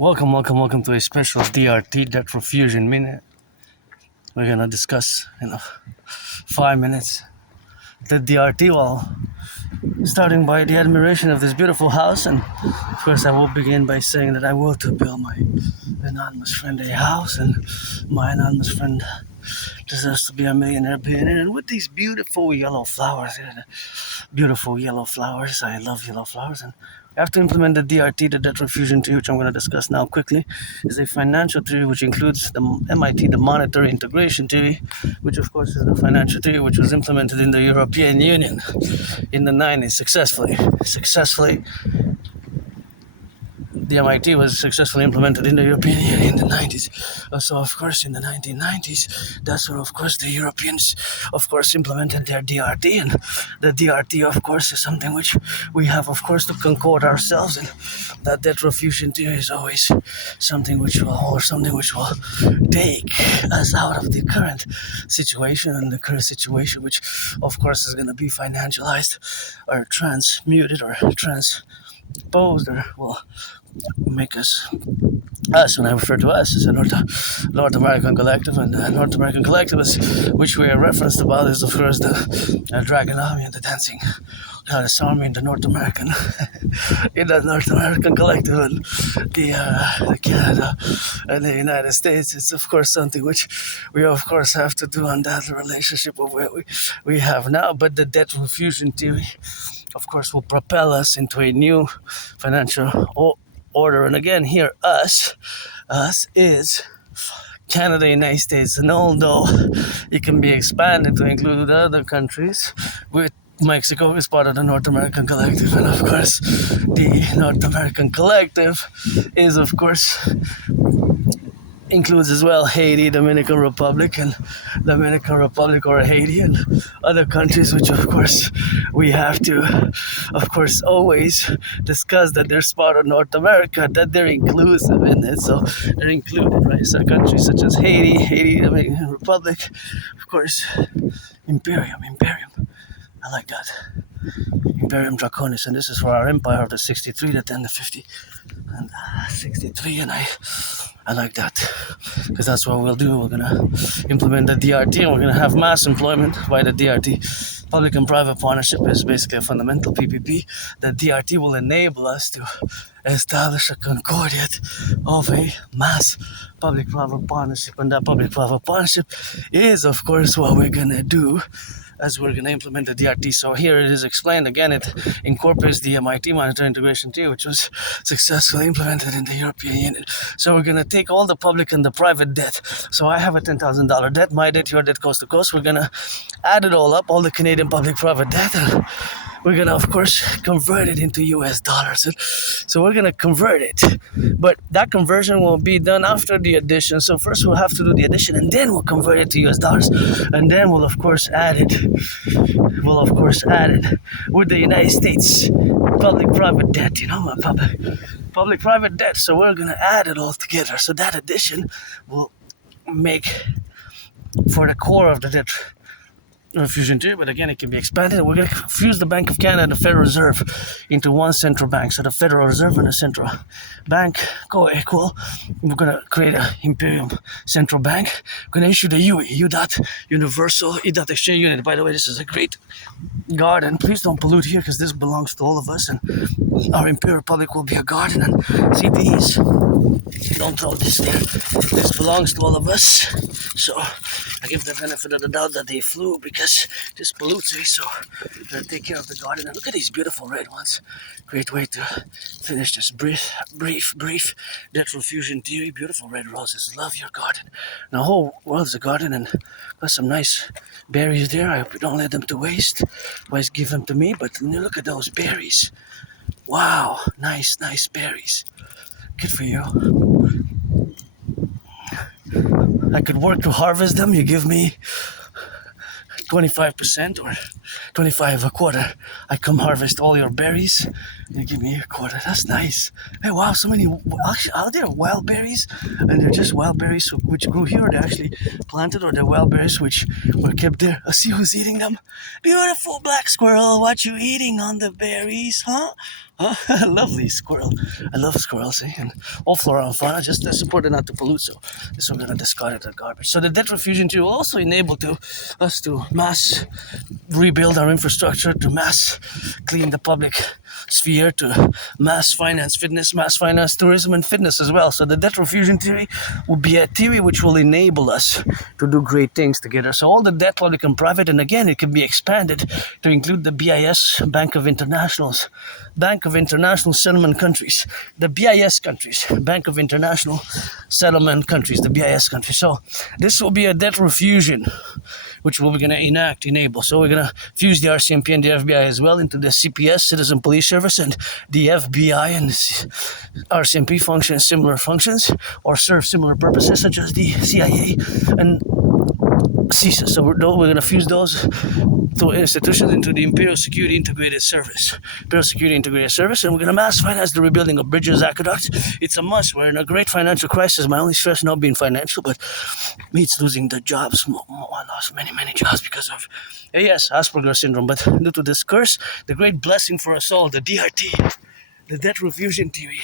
Welcome to a special DRT, Debt Refusion minute. We're gonna discuss, 5 minutes. The DRT, starting by the admiration of this beautiful house, and of course I will begin by saying that I will to build my anonymous friend a house, and my anonymous friend deserves to be a millionaire billionaire, and with these beautiful yellow flowers, I love yellow flowers, and we have to implement the DRT, the debt refusion theory, which I'm going to discuss now quickly, is a financial theory which includes the MIT, the monetary integration theory, which of course is the financial theory which was implemented in the European Union in the 90s successfully. The MIT was successfully implemented in the European Union in the 90s. So, of course, in the 1990s, that's where, of course, the Europeans, of course, implemented their DRT. And the DRT, of course, is something which we have, of course, to concord ourselves. And that debt refusion theory is always something which will take us out of the current situation. And the current situation, which, of course, is going to be financialized or transmuted or transposed or will make us, when I refer to us, as a North American collective, and the North American collective, which we are referenced about, is of course the Dragon Army and the Dancing Goddess Army in the North American collective, and the Canada and the United States. It's of course something which we of course have to do on that relationship of where we have now, but the debt refusion theory of course will propel us into a new financial order. And again, here us is Canada, United States, and although it can be expanded to include other countries, with Mexico is part of the North American collective, and of course the North American collective is of course includes as well Haiti, Dominican Republic or Haiti, and other countries which of course we have to of course always discuss that they're part of North America, that they're inclusive in it, so they're included, right? So countries such as Haiti, Dominican Republic, of course, Imperium, I like that. Imperium Draconis, and this is for our empire of the 63, the 10, the 50, and 63, and I like that, because that's what we'll do. We're going to implement the DRT, and we're going to have mass employment by the DRT. Public and private partnership is basically a fundamental PPP. The DRT will enable us to establish a concordiate of a mass public-private partnership, and that public-private partnership is, of course, what we're going to do as we're going to implement the DRT. So here it is explained. Again, it incorporates the MIT monetary integration theory, which was successfully implemented in the European Union. So we're going to take all the public and the private debt. So I have a $10,000 debt, my debt, your debt, coast to coast. We're going to add it all up, all the Canadian public-private debt, and we're going to, of course, convert it into US dollars. So we're going to convert it. But that conversion will be done after the addition. So first we'll have to do the addition, and then we'll convert it to US dollars. And then we'll, of course, add it with the United States public-private debt, public-private debt. So we're going to add it all together. So that addition will make for the core of the debt refusion theory, but again, it can be expanded. We're going to fuse the Bank of Canada and the Federal Reserve into one central bank. So the Federal Reserve and the central bank go equal. We're going to create an Imperium central bank. We're going to issue the UE, Universal Exchange Unit. By the way, this is a great garden. Please don't pollute here, because this belongs to all of us, and our Imperial Republic will be a garden. And see these? Don't throw this there. This belongs to all of us. So I give the benefit of the doubt that they flew, because this pollutes it, so they'll take care of the garden. And look at these beautiful red ones. Great way to finish this brief debt refusion theory. Beautiful red roses. Love your garden. Now, the whole world is a garden, and got some nice berries there. I hope you don't let them to waste. Always give them to me, but look at those berries. Wow, nice berries. Good for you. I could work to harvest them. You give me 25% or 25 a quarter. I come harvest all your berries, you give me a quarter. That's nice. Hey, wow, so many. Actually, are there wild berries? And they're just wild berries which grew here, or they're actually planted, or they're wild berries which were kept there. I see who's eating them. Beautiful black squirrel, what you eating on the berries, huh? Lovely squirrel. I love squirrels, eh? And all flora and fauna, just that's important not to pollute, so this we're gonna discard it as garbage. So the debt refusion tool will also enable us to mass rebuild our infrastructure, to mass clean the public sphere, to mass finance fitness, mass finance tourism and fitness as well. So the debt refusion theory will be a theory which will enable us to do great things together. So all the debt, public and private, and again it can be expanded to include the BIS, Bank of International Settlement Countries, the BIS countries, Bank of International Settlement Countries, the BIS countries. So this will be a debt refusion which we're going to enable. So we're going to fuse the RCMP and the FBI as well into the CPS, Citizen Police Service, and the FBI and the RCMP function similar functions or serve similar purposes, such as the CIA and CISA. So we're going to fuse those two institutions into the Imperial Security Integrated Service. And we're going to mass finance the rebuilding of bridges, aqueducts. It's a must. We're in a great financial crisis. My only stress not being financial, but me, it's losing the jobs. I lost many jobs because of, yes, Asperger's syndrome. But due to this curse, the great blessing for us all, the DRT, the debt refusion theory.